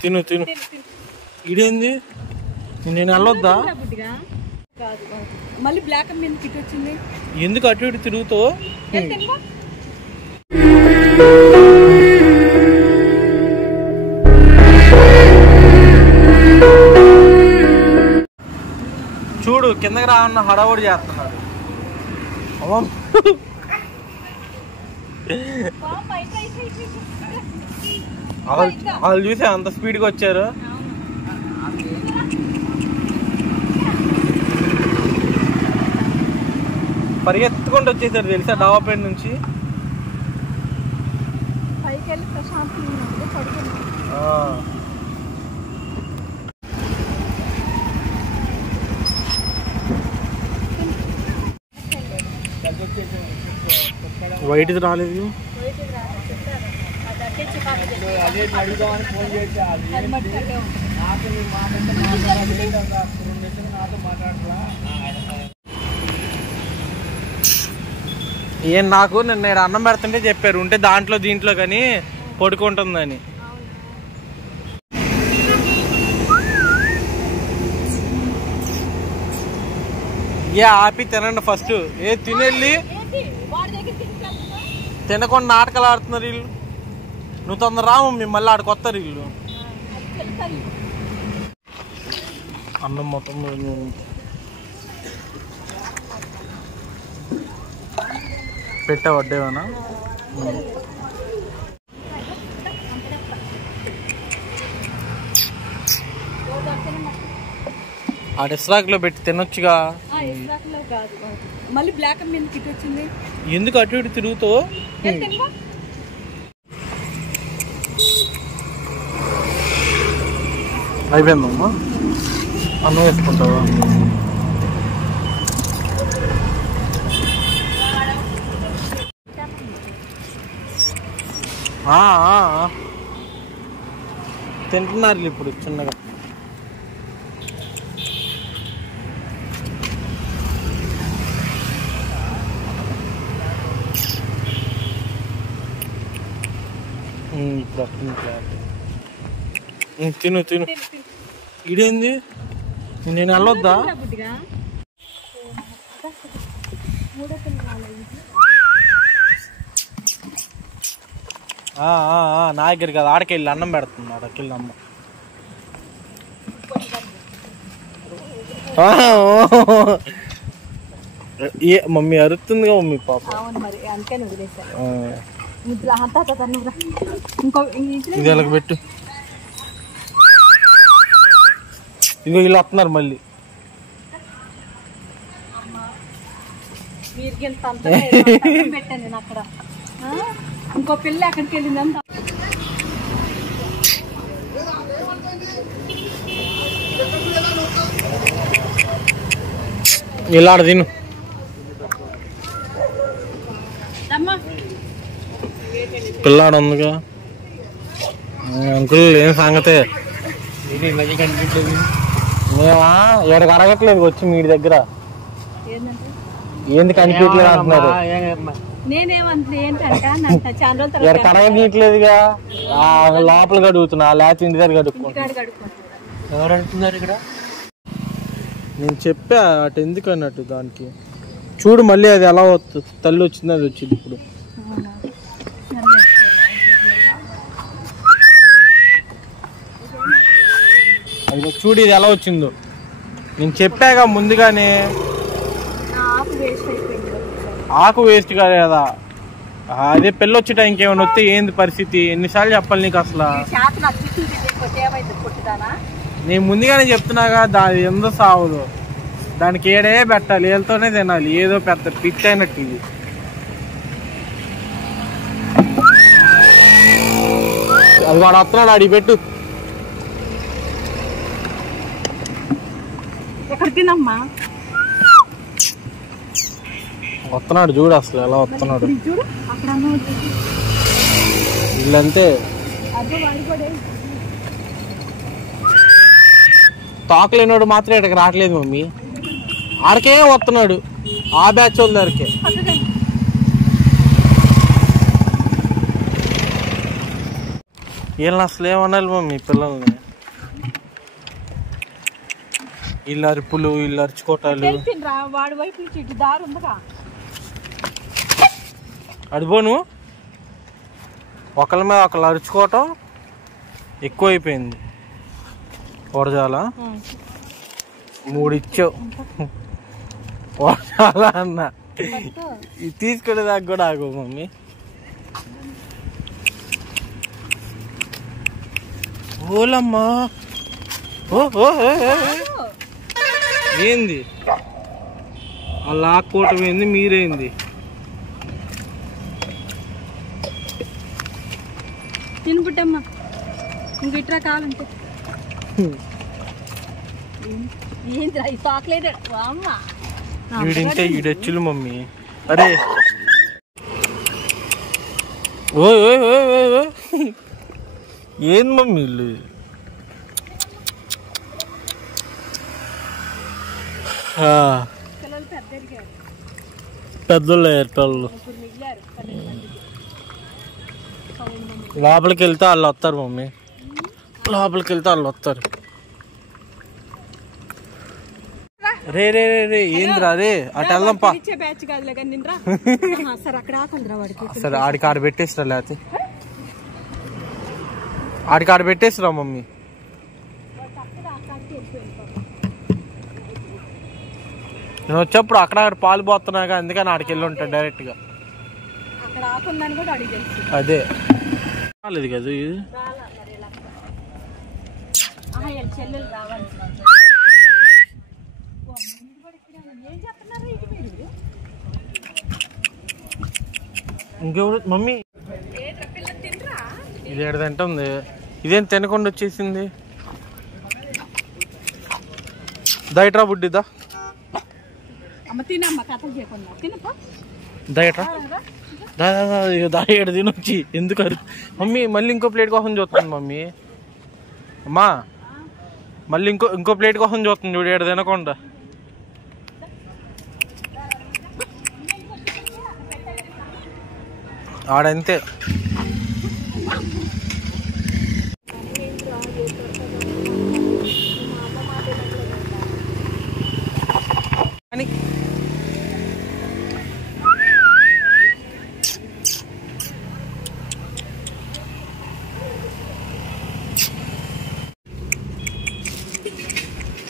తిను తిను. ఇదేంది, నేను వెళ్ళొద్దా? మళ్ళీ బ్లాక్ మీద కిట్ వచ్చింది. ఎందుకు అటు ఇటు తిరుగుతావు? చూడు కిందకి రావన్న హడావుడి చేస్తున్నాడు. వాళ్ళు చూసే అంత స్పీడ్గా వచ్చారు. పరిగెత్తుకుంటూ వచ్చేసారు తెలుసా డాబా పైన నుంచి. వైట్ది రాలేదు. ఏం నాకు నిన్న అన్నం పెడుతుంటే చెప్పారు ఉంటే దాంట్లో దీంట్లో కానీ పడుకుంటుందని. ఆపి తినండి ఫస్ట్. తినెళ్ళి తినకుండా నాటకాలు ఆడుతున్నారు వీళ్ళు. నువ్వు తొందర రాము, మళ్ళీ ఆడికి వస్తారు వీళ్ళు. అన్నం మొత్తం పెట్టా వడ్డేవనా? ఆ డిస్రాక్ లో పెట్టి తినొచ్చుగా. మళ్ళీ బ్లాక్ మీద కిట్ వచ్చింది. ఎందుకు అటు ఇటు తిరుగుతావు? అయిపోయిందమ్మా, అన్నం వేసుకుంటావా? తింటున్నారు ఇప్పుడు చిన్నగా. తిను తిను. ఇదేంది, నేను వెళ్ళొద్దా? నా దగ్గర కదా, ఆడకెళ్ళి అన్నం పెడుతుంది. ఆడకెళ్ళి అమ్మ మమ్మీ అరుతుందిగా మమ్మీ పాప. ఇది ఎలాగ పెట్టు. ఇదిగో వీళ్ళు వస్తున్నారు మళ్ళీ. ఇంకో పిల్ల ఎక్కడికి వెళ్ళిందంత. ఇలా తిను. పిల్లాడు ఉందిగా. అంకుల్ ఏం సంగతే? మేమా ఎక్కడికి అడగట్లేదు వచ్చి మీ దగ్గర. ఏంది కనిపించలేదు అంటున్నారు. ఎక్కడికి అడగట్లేదుగా. లోపల కడుగుతున్నా, లేకపోతే ఇంటి దగ్గర కడుక్కుంటున్నా. ఎవరు అడుగుతున్నారు ఇక్కడ? నేను చెప్పా అటు ఎందుకు అన్నట్టు దానికి. చూడు మళ్ళీ అది ఎలా తల్లి వచ్చింది, అది వచ్చింది ఇప్పుడు. అది చూడు ఇది ఎలా వచ్చిందో. నేను చెప్పాగా ముందుగానే. ఆకు వేస్ట్ కాదు కదా. అదే పెళ్ళి వచ్చే టైంకి ఏమైనా వస్తే ఏంది పరిస్థితి? ఎన్నిసార్లు చెప్పాలి నీకు అసలు? నేను ముందుగానే చెప్తున్నాగా, దాని ఎందో సావదు. దానికి ఏడే పెట్టాలి, ఏళ్ళతోనే తినాలి. ఏదో పెద్ద పిచ్చి అయినట్టు ఇది. అది వాడు వస్తున్నాడు, అడిగి పెట్టు. వస్తున్నాడు చూడు అసలు ఎలా వస్తున్నాడు. వీళ్ళంతే తాకలేనోడు మాత్రం ఇక్కడికి రావట్లేదు మమ్మీ. ఆడికే వస్తున్నాడు, ఆ బ్యాచ్ వాళ్ళ దగ్గరికే. వీళ్ళని అసలు ఏమనాలి మమ్మీ పిల్లల్ని? వీళ్ళు అరుపులు, వీళ్ళు అరుచుకోటాలు. వాడి వైపు నుంచి ఇటు దారి ఉందిగా. అడిపోను ఒకళ్ళ మీద ఒకళ్ళు అరుచుకోవటం ఎక్కువైపోయింది. వరజాల 3 ఇచ్చావు. వరజాల అన్న తీసుకునే దాకా కూడా ఆగు మమ్మీ. ఓలమ్మా ఏంది అలా ఆక్కోవటం ఏంది? మీరేంది? తినుబుట్టమ్మా ఇంక ఇట్రా కావాలంటే. ఏంద్రా ఈ చాక్లెట్ అమ్మ వీడింటే ఈడొచ్చులు మమ్మీ. అరే ఓ ఏంది మమ్మీ వీళ్ళు? పెద్దోళ్ళు అయ్యారు. లోపలికి వెళ్తే వాళ్ళు వస్తారు మమ్మీ. లోపలికి వెళ్తే వాళ్ళు వస్తారు. రే రే రే రే ఏంద్రా రే అటు వెళ్దాం పా. సరే ఆడికి ఆడ పెట్టేసిరా, లేకపోతే ఆడికి ఆడ పెట్టేసిరా మమ్మీ. నేను వచ్చేప్పుడు అక్కడ పాలు పోతున్నాగా, అందుకని ఆడికి వెళ్ళి ఉంటాను డైరెక్ట్గా. అదే రాలేదు కదా ఇది. ఇంకెవరు మమ్మీ? ఇది ఎడదంటే ఉంది. ఇదేం తినకుండా వచ్చేసింది. దయట్రా బుడ్డిదా, దయట్రా దాడు తినొచ్చి. ఎందుకు మమ్మీ? మళ్ళీ ఇంకో ప్లేట్ కోసం చూస్తుంది మమ్మీ. అమ్మా మళ్ళీ ఇంకో ప్లేట్ కోసం చూస్తుంది చూడు, ఏడు తినకుండా. ఆడంతే.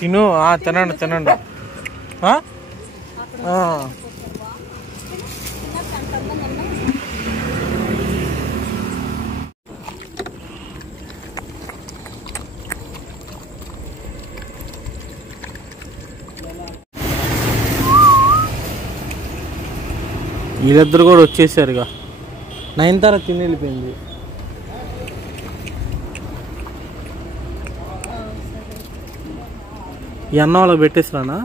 తిను, తినండి తినండి. వీళ్ళిద్దరు కూడా వచ్చేసారుగా. 9 తర్వాత తిని వెళ్ళిపోయింది. ఈ అన్నం వాళ్ళకి పెట్టేసిరానా?